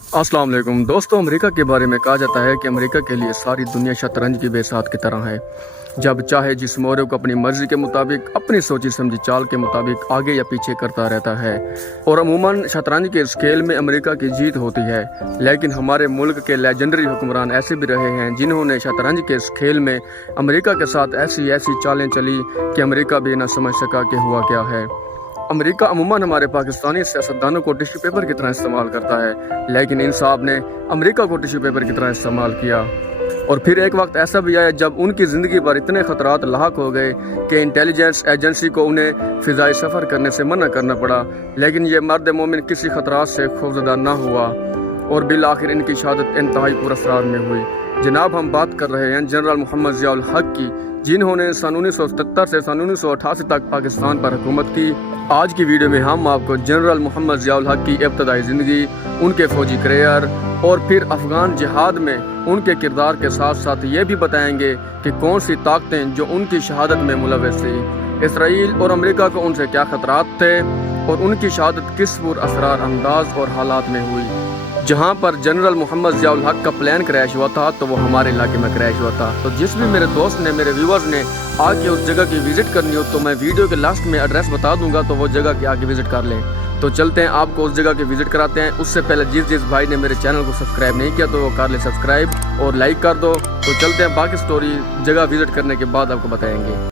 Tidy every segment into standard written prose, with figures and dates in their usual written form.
अस्सलाम वालेकुम दोस्तों, अमेरिका के बारे में कहा जाता है कि अमेरिका के लिए सारी दुनिया शतरंज की बेसात की तरह है। जब चाहे जिस मोरे को अपनी मर्जी के मुताबिक, अपनी सोची समझी चाल के मुताबिक आगे या पीछे करता रहता है। और अमूमन शतरंज के स्केल में अमेरिका की जीत होती है। लेकिन हमारे मुल्क के लेजेंडरी हुक्मरान ऐसे भी रहे हैं जिन्होंने शतरंज के खेल में अमेरिका के साथ ऐसी ऐसी चालें चली कि अमेरिका भी न समझ सका कि हुआ क्या है। अमेरिका अमूमन हमारे पाकिस्तानी सियासतदानों को टिश्यू पेपर की तरह इस्तेमाल करता है, लेकिन इन साहब ने अमेरिका को टिश्यू पेपर की तरह इस्तेमाल किया। और फिर एक वक्त ऐसा भी आया जब उनकी ज़िंदगी पर इतने ख़तरात लाहक हो गए कि इंटेलिजेंस एजेंसी को उन्हें फ़िज़ाई सफ़र करने से मना करना पड़ा। लेकिन ये मर्द मोमिन किसी ख़तरात से खौफज़दा ना हुआ और बिल आखिर इनकी शहादत इंतहाई पुरस्कार में हुई। जनाब, हम बात कर रहे हैं जनरल मोहम्मद ज़ियाउल हक की, जिन्होंने सन 1977 से सन 1988 तक पाकिस्तान पर हुकूमत की। आज की वीडियो में हम आपको जनरल मोहम्मद ज़ियाउल हक की इब्तदाई ज़िंदगी, उनके फ़ौजी करियर और फिर अफ़गान जिहाद में उनके किरदार के साथ साथ ये भी बताएंगे कि कौन सी ताकतें जो उनकी शहादत में मुलव्वस थी, इसराइल और अमेरिका को उनसे क्या ख़तरात थे और उनकी शहादत किस पुरअसरार अंदाज और हालात में हुई। जहाँ पर जनरल मोहम्मद ज़ियाउल हक का प्लान क्रैश हुआ था तो वो हमारे इलाके में क्रैश हुआ था। तो जिस भी मेरे दोस्त ने, मेरे व्यूवर्स ने आके उस जगह की विज़िट करनी हो तो मैं वीडियो के लास्ट में एड्रेस बता दूंगा, तो वो जगह की आके विज़िट कर लें। तो चलते हैं, आपको उस जगह की विज़िट कराते हैं। उससे पहले जिस भाई ने मेरे चैनल को सब्सक्राइब नहीं किया तो वो कर ले सब्सक्राइब और लाइक कर दो। तो चलते हैं, बाकी स्टोरी जगह विज़िट करने के बाद आपको बताएंगे।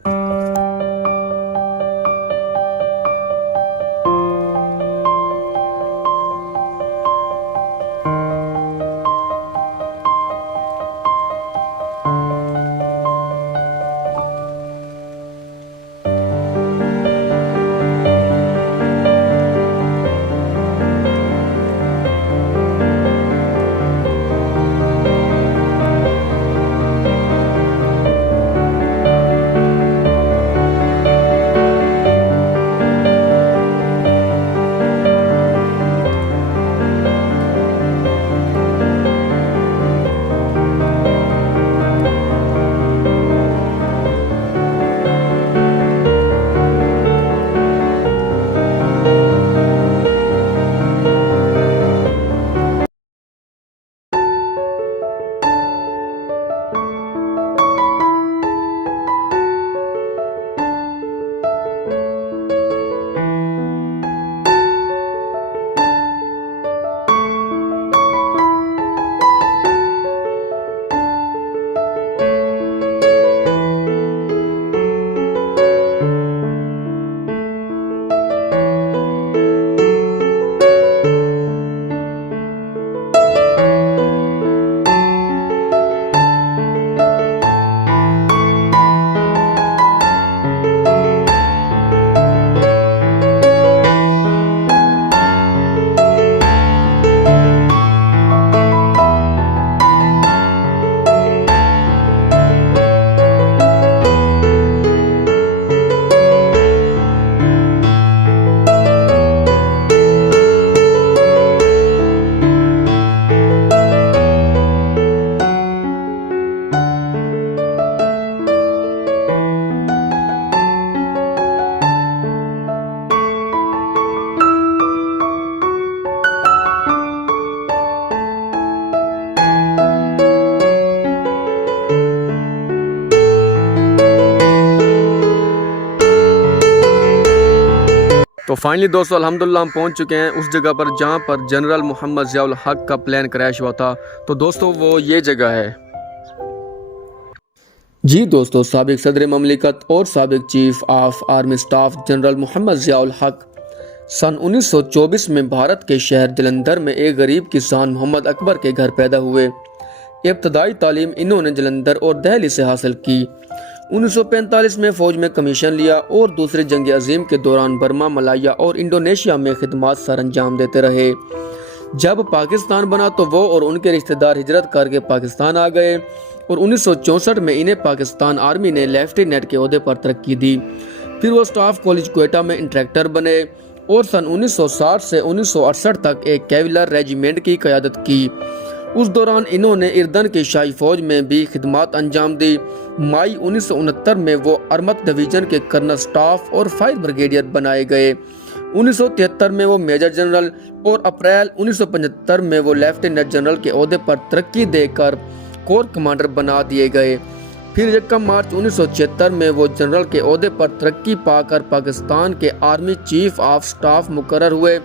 तो फाइनली दोस्तों, अल्हम्दुलिल्लाह हम पहुंच चुके हैं उस जगह पर जहां पर जनरल मोहम्मद ज़ियाउल हक का प्लान क्रैश हुआ था। तो दोस्तों, वो ये जगह है। जी दोस्तों, साबिक सदर ममलिकत और साबिक chief of army staff general Mohammad Ziaul Haq सन 1924 में भारत के शहर जलंधर में एक गरीब किसान मोहम्मद अकबर के घर पैदा हुए। इब्तदाई तालीम इन्होंने जलंधर और दिल्ली से हासिल की। 1945 में फ़ौज में कमीशन लिया और दूसरी जंग अजीम के दौरान बर्मा, मलाया और इंडोनेशिया में खिदमत सर अंजाम देते रहे। जब पाकिस्तान बना तो वो और उनके रिश्तेदार हिजरत करके पाकिस्तान आ गए और 1964 में इन्हें पाकिस्तान आर्मी ने लेफ्टिनेंट के ओहदे पर तरक्की दी। फिर वो स्टाफ कॉलेज क्वेटा में इंस्ट्रक्टर बने और सन 1960 से 1968 तक एक कैवलर रेजिमेंट की क़यादत की। उस दौरान इन्होंने इर्दन की शाही फौज में भी खिदमत अंजाम दी। मई 1969 में वो अरमत डिवीजन के कर्नल स्टाफ और फायर ब्रिगेडियर बनाए गए। 1973 में वो मेजर जनरल और अप्रैल 1975 में वो लेफ्टिनेंट जनरल के ओहदे पर तरक्की देकर कोर कमांडर बना दिए गए। फिर 1 मार्च 1976 में वो जनरल के ओहदे पर तरक्की पाकर पाकिस्तान के आर्मी चीफ ऑफ स्टाफ मुकर्रर हुए।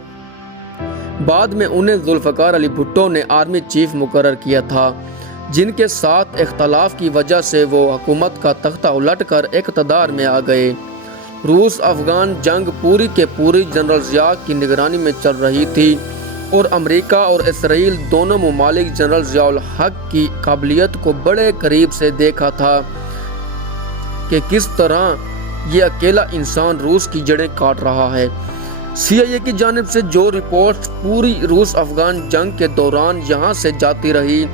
बाद में उन्हें जुल्फ़िकार अली भुट्टो ने आर्मी चीफ मुकर्रर किया था, जिनके साथ इख्तलाफ की वजह से वो हुकूमत का तख्ता उलटकर इक़्तिदार में आ गए। रूस अफ़गान जंग पूरी के पूरी जनरल ज़िया की निगरानी में चल रही थी और अमेरिका और इसराइल दोनों ममालिक जनरल ज़ियाउल हक की काबिलियत को बड़े करीब से देखा था कि किस तरह ये अकेला इंसान रूस की जड़ें काट रहा है। CIA की जानिब से जो रिपोर्ट्स पूरी रूस अफ़गान जंग के दौरान यहाँ से जाती रही,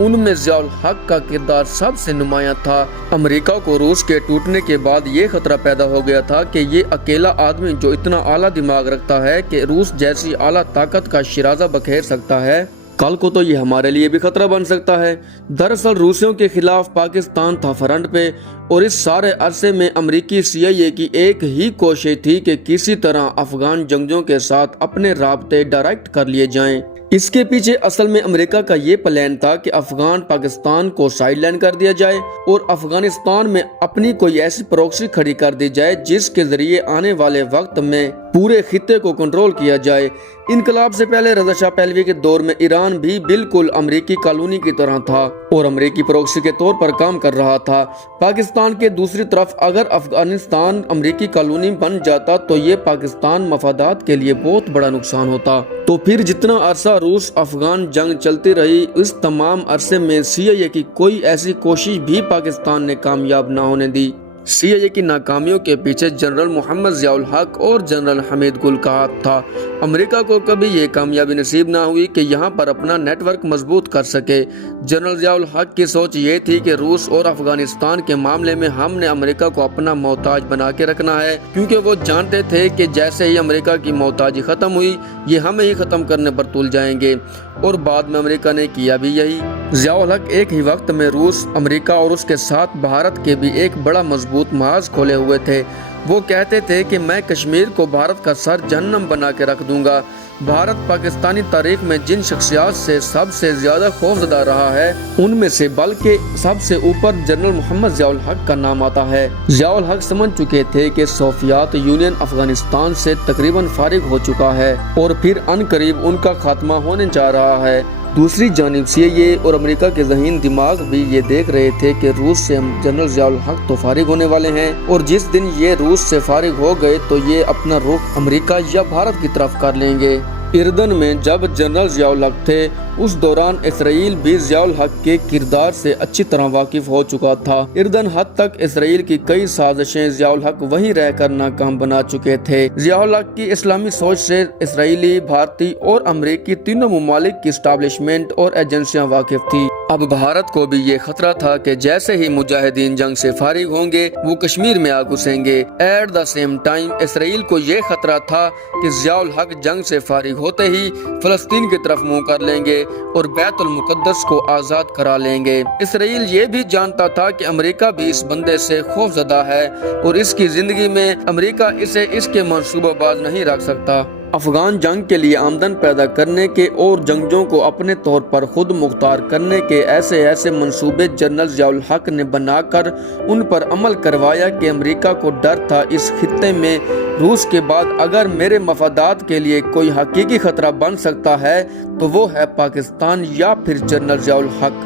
उनमें ज़ियाउल हक का किरदार सबसे नुमायां था। अमेरिका को रूस के टूटने के बाद ये खतरा पैदा हो गया था कि ये अकेला आदमी जो इतना आला दिमाग रखता है कि रूस जैसी आला ताकत का शिराजा बखेर सकता है, कल को तो ये हमारे लिए भी खतरा बन सकता है। दरअसल रूसियों के खिलाफ पाकिस्तान था फ्रंट पे और इस सारे अरसे में अमरीकी CIA की एक ही कोशिश थी कि किसी तरह अफगान जंगजों के साथ अपने राब्ते डायरेक्ट कर लिए जाएं। इसके पीछे असल में अमेरिका का ये प्लान था कि अफगान पाकिस्तान को साइडलाइन कर दिया जाए और अफगानिस्तान में अपनी कोई ऐसी प्रॉक्सी खड़ी कर दी जाए जिसके जरिए आने वाले वक्त में पूरे खित्ते को कंट्रोल किया जाए। इनकलाब से पहले रज़ा शाह पहलवी के दौर में ईरान भी बिल्कुल अमरीकी कॉलोनी की तरह था और अमरीकी प्रॉक्सी के तौर पर काम कर रहा था। पाकिस्तान के दूसरी तरफ अगर अफगानिस्तान अमरीकी कॉलोनी बन जाता तो ये पाकिस्तान मफादात के लिए बहुत बड़ा नुकसान होता। तो फिर जितना अरसा रूस अफगान जंग चलती रही, इस तमाम अरसे में CIA की कोई ऐसी कोशिश भी पाकिस्तान ने कामयाब ना होने दी। CIA की नाकामियों के पीछे जनरल मोहम्मद ज़ियाउल हक और जनरल हमीद गुल का हाथ था। अमेरिका को कभी ये कामयाबी नसीब ना हुई कि यहाँ पर अपना नेटवर्क मजबूत कर सके। जनरल ज़ियाउल हक की सोच ये थी कि रूस और अफगानिस्तान के मामले में हमने अमेरिका को अपना मोहताज बना के रखना है, क्योंकि वो जानते थे कि जैसे ही अमेरिका की मोहताजी ख़त्म हुई, ये हमें ही ख़त्म करने पर तुल जाएंगे। और बाद में अमेरिका ने किया भी यही। ज़ियाउल हक एक ही वक्त में रूस, अमेरिका और उसके साथ भारत के भी एक बड़ा मजबूत महाज खोले हुए थे। वो कहते थे कि मैं कश्मीर को भारत का सर जहन्नम बना के रख दूंगा। भारत पाकिस्तानी तारीख में जिन शख्सियात से सबसे ज्यादा खौफजदा रहा है, उनमें से बल्कि सबसे ऊपर जनरल मोहम्मद ज़ियाउल हक का नाम आता है। ज़ियाउल हक समझ चुके थे कि सोवियत यूनियन अफगानिस्तान से तकरीबन फारिग हो चुका है और फिर अनकरीब उनका खात्मा होने जा रहा है। दूसरी जानिब CIA और अमेरिका के ज़हीन दिमाग भी ये देख रहे थे कि रूस से जनरल ज़ियाउल हक तो फारिग होने वाले हैं और जिस दिन ये रूस से फारिग हो गए तो ये अपना रुख अमेरिका या भारत की तरफ कर लेंगे। इर्दन में जब जनरल ज़ियाउल हक थे, उस दौरान इसराइल भी ज़ियाउल हक के किरदार से अच्छी तरह वाकिफ हो चुका था। इर्दन हद तक इसराइल की कई साजिशें ज़ियाउल हक वहीं रहकर नाकाम बना चुके थे। ज़ियाउल हक की इस्लामी सोच से इसराइली, भारतीय और अमरीकी तीनों ममालिक की एस्टैब्लिशमेंट और एजेंसियां वाकिफ थी। अब भारत को भी ये खतरा था कि जैसे ही मुजाहिदीन जंग से फारिग होंगे, वो कश्मीर में आ घुसेंगे। At the same time Israel को ये खतरा था कि ज़ियाउल हक जंग से फारिग होते ही फलस्तीन की तरफ मुंह कर लेंगे और बैतुल मुकद्दस को आज़ाद करा लेंगे। इसराइल ये भी जानता था कि अमेरिका भी इस बंदे से खौफजदा है और इसकी जिंदगी में अमेरिका इसे इसके मंसूबाबाज नहीं रख सकता। अफगान जंग के लिए आमदन पैदा करने के और जंगजों को अपने तौर पर खुद मुख्तार करने के ऐसे ऐसे मंसूबे जनरल ज़ियाउल हक ने बनाकर उन पर अमल करवाया कि अमेरिका को डर था इस खित्ते में रूस के बाद अगर मेरे मफादात के लिए कोई हकीकी खतरा बन सकता है तो वो है पाकिस्तान या फिर जनरल ज़ियाउल हक।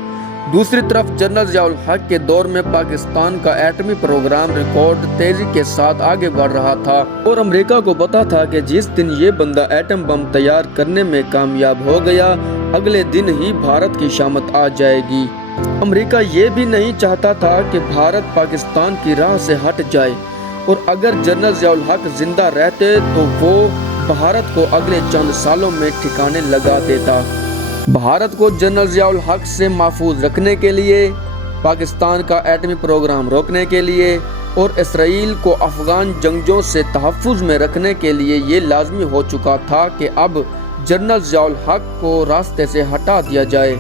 दूसरी तरफ जनरल ज़ियाउल हक के दौर में पाकिस्तान का एटमी प्रोग्राम रिकॉर्ड तेजी के साथ आगे बढ़ रहा था और अमेरिका को पता था कि जिस दिन ये बंदा एटम बम तैयार करने में कामयाब हो गया, अगले दिन ही भारत की शामत आ जाएगी। अमेरिका ये भी नहीं चाहता था कि भारत पाकिस्तान की राह से हट जाए और अगर जनरल ज़ियाउल हक जिंदा रहते तो वो भारत को अगले चंद सालों में ठिकाने लगा देता। भारत को जनरल ज़ियाउल हक से महफूज रखने के लिए, पाकिस्तान का एटमी प्रोग्राम रोकने के लिए और इसराइल को अफगान जंगजों से तहफ़्फ़ुज़ में रखने के लिए ये लाजमी हो चुका था कि अब जनरल ज़ियाउल हक को रास्ते से हटा दिया जाए।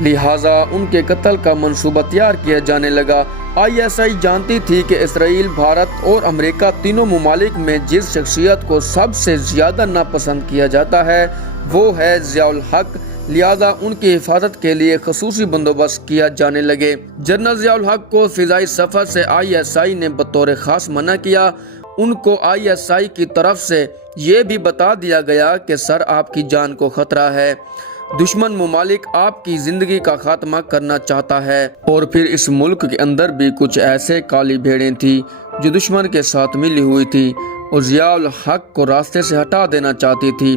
لہٰذا ان کے قتل کا منصوبہ تیار کیا جانے لگا۔ ISI جانتی تھی کہ اسرائیل، بھارت اور امریکہ تینوں ممالک میں جس شخصیت کو سب سے زیادہ ناپسند کیا جاتا ہے وہ ہے ضیاء الحق، لہذا ان کی حفاظت کے لیے خصوصی بندوبست کیا جانے لگے۔ جنرل ضیاء الحق کو فضائی سفر سے ISI نے بطور خاص منع کیا۔ ان کو ISI کی طرف سے یہ بھی بتا دیا گیا کہ سر آپ کی جان کو خطرہ ہے، دشمن ممالک آپ کی زندگی کا خاتمہ کرنا چاہتا ہے۔ اور پھر اس ملک کے اندر بھی کچھ ایسے کالی بھیڑیں تھیں جو دشمن کے ساتھ ملی ہوئی تھی اور ضیاء الحق کو راستے سے ہٹا دینا چاہتی تھی۔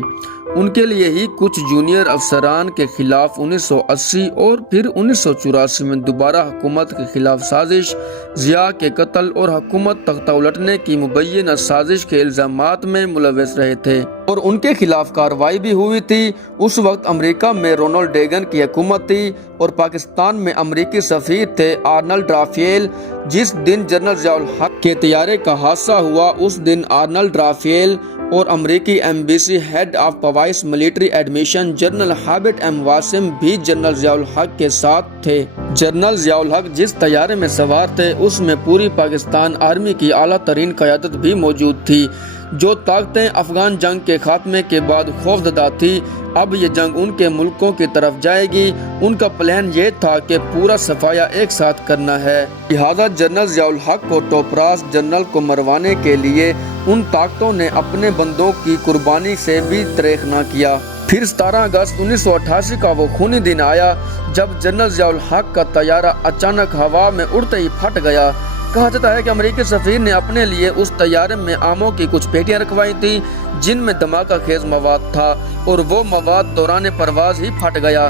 ان کے لیے ہی کچھ جونیئر افسران کے خلاف 1980 اور پھر 1984 میں دوبارہ حکومت کے خلاف سازش، ضیاء کے قتل اور حکومت تختہ الٹنے کی مبینہ سازش کے الزامات میں ملوث رہے تھے اور ان کے خلاف کارروائی بھی ہوئی تھی۔ اس وقت امریکہ میں رونلڈ ریگن کی حکومت تھی اور پاکستان میں امریکی سفیر تھے آرنلڈ رافیل۔ جس دن جنرل ضیاء الحق کے طیارے کا حادثہ ہوا اس دن آرنلڈ رافیل اور امریکی ایمبیسی ہیڈ آف پوائس military aid mission general Herbert M Wassom بھی جنرل ضیاء الحق کے ساتھ تھے۔ جنرل ضیاء الحق جس طیارے میں سوار تھے اس میں پوری پاکستان آرمی کی اعلیٰ ترین قیادت بھی موجود تھی، جو طاقتیں افغان جنگ کے خاتمے کے بعد خوفزدہ تھی۔ اب یہ جنگ ان کے ملکوں کی طرف جائے گی۔ ان کا پلان یہ تھا کہ پورا صفایا ایک ساتھ کرنا ہے، لہذا جنرل ضیاء الحق کو ٹوپراس جنرل کو مروانے کے لیے ان طاقتوں نے اپنے بندوں کی قربانی سے بھی دریغ نہ کیا۔ پھر 17 اگست 1988 کا وہ خونی دن آیا جب جنرل ضیاء الحق کا طیارہ اچانک ہوا میں اڑتے ہی پھٹ گیا۔ کہا جاتا ہے کہ امریکی سفیر نے اپنے لیے اس طیارے میں آموں کی کچھ پیٹیاں رکھوائی تھیں جن میں دھماکہ خیز مواد تھا اور وہ مواد دوران پرواز ہی پھٹ گیا۔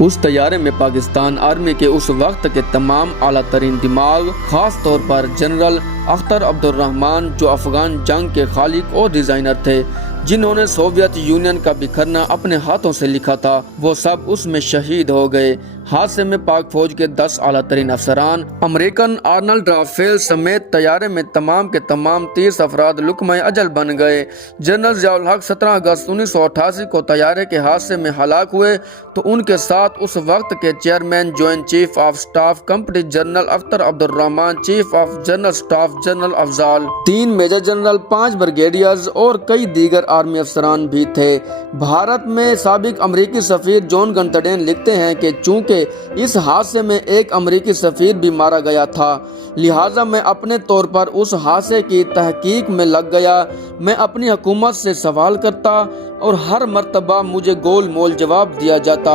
اس طیارے میں پاکستان آرمی کے اس وقت کے تمام اعلیٰ ترین دماغ، خاص طور پر جنرل اختر عبدالرحمان جو افغان جنگ کے خالق اور ڈیزائنر تھے، جنہوں نے سوویت یونین کا بکھرنا اپنے ہاتھوں سے لکھا تھا، وہ سب اس میں شہید ہو گئے۔ حادثے میں پاک فوج کے 10 اعلیٰ ترین افسران، امریکن آرنلڈ رافیل سمیت طیارے میں تمام کے تمام 30 افراد لقمہ اجل بن گئے۔ جنرل ضیاء الحق 17 اگست 1988 کو طیارے کے حادثے میں ہلاک ہوئے تو ان کے ساتھ اس وقت کے chairman joint chief of staff committee general Akhtar Abdur Rahman, chief of general staff general Afzal, 3 major general, 5 brigadiers اور کئی دیگر آرمی افسران بھی تھے۔ بھارت میں سابق امریکی سفیر جان گنٹڈین لکھتے ہیں کہ چونکہ اس حادثے میں ایک امریکی سفیر بھی مارا گیا تھا، لہٰذا میں اپنے طور پر اس حادثے کی تحقیق میں لگ گیا۔ میں اپنی حکومت سے سوال کرتا اور ہر مرتبہ مجھے گول مول جواب دیا جاتا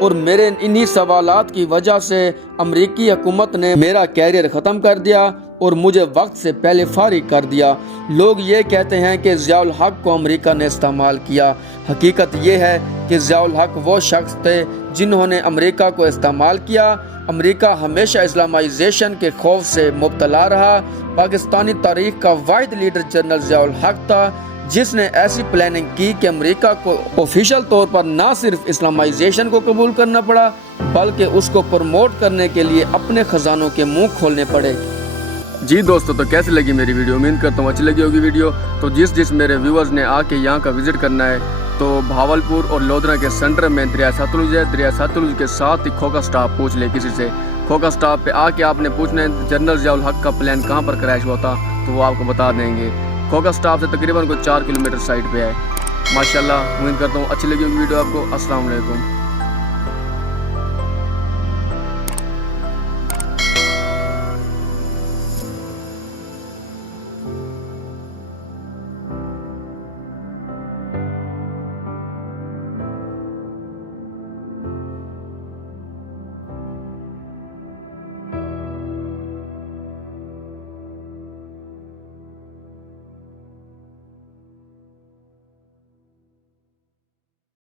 اور میرے انہی سوالات کی وجہ سے امریکی حکومت نے میرا کیریئر ختم کر دیا اور مجھے وقت سے پہلے فارغ کر دیا۔ لوگ یہ کہتے ہیں کہ ضیاء الحق کو امریکہ نے استعمال کیا، حقیقت یہ ہے کہ ضیاء الحق وہ شخص تھے جنہوں نے امریکہ کو استعمال کیا۔ امریکہ ہمیشہ اسلامائزیشن کے خوف سے مبتلا رہا۔ پاکستانی تاریخ کا واحد لیڈر جنرل ضیاء الحق تھا جس نے ایسی پلاننگ کی کہ امریکہ کو آفیشل طور پر نہ صرف اسلامائزیشن کو قبول کرنا پڑا بلکہ اس کو پروموٹ کرنے کے لیے اپنے خزانوں کے منہ کھولنے پڑے۔ جی دوستو، تو کیسی لگی میری ویڈیو؟ امید کرتا ہوں اچھی لگی ہوگی ویڈیو۔ تو جس میرے ویورز نے آ کے یہاں کا وزٹ کرنا ہے تو بھاولپور اور لودھرا کے سینٹر میں دریا ستلج ہے۔ دریا ستلج کے ساتھ ہی کھوکھا سٹاپ پوچھ لے کسی سے، کھوکھا سٹاپ پہ آ کے آپ نے پوچھنا ہے جنرل ضیاء الحق کا پلان کہاں پر کریش ہوا تھا تو وہ آپ کو بتا دیں گے۔ کھوکھا سٹاپ سے تقریباً کوئی 4 کلومیٹر سائڈ پہ ہے۔ ماشاءاللہ، امید کرتا ہوں اچھی لگی ہوگی ویڈیو آپ کو۔ السلام علیکم۔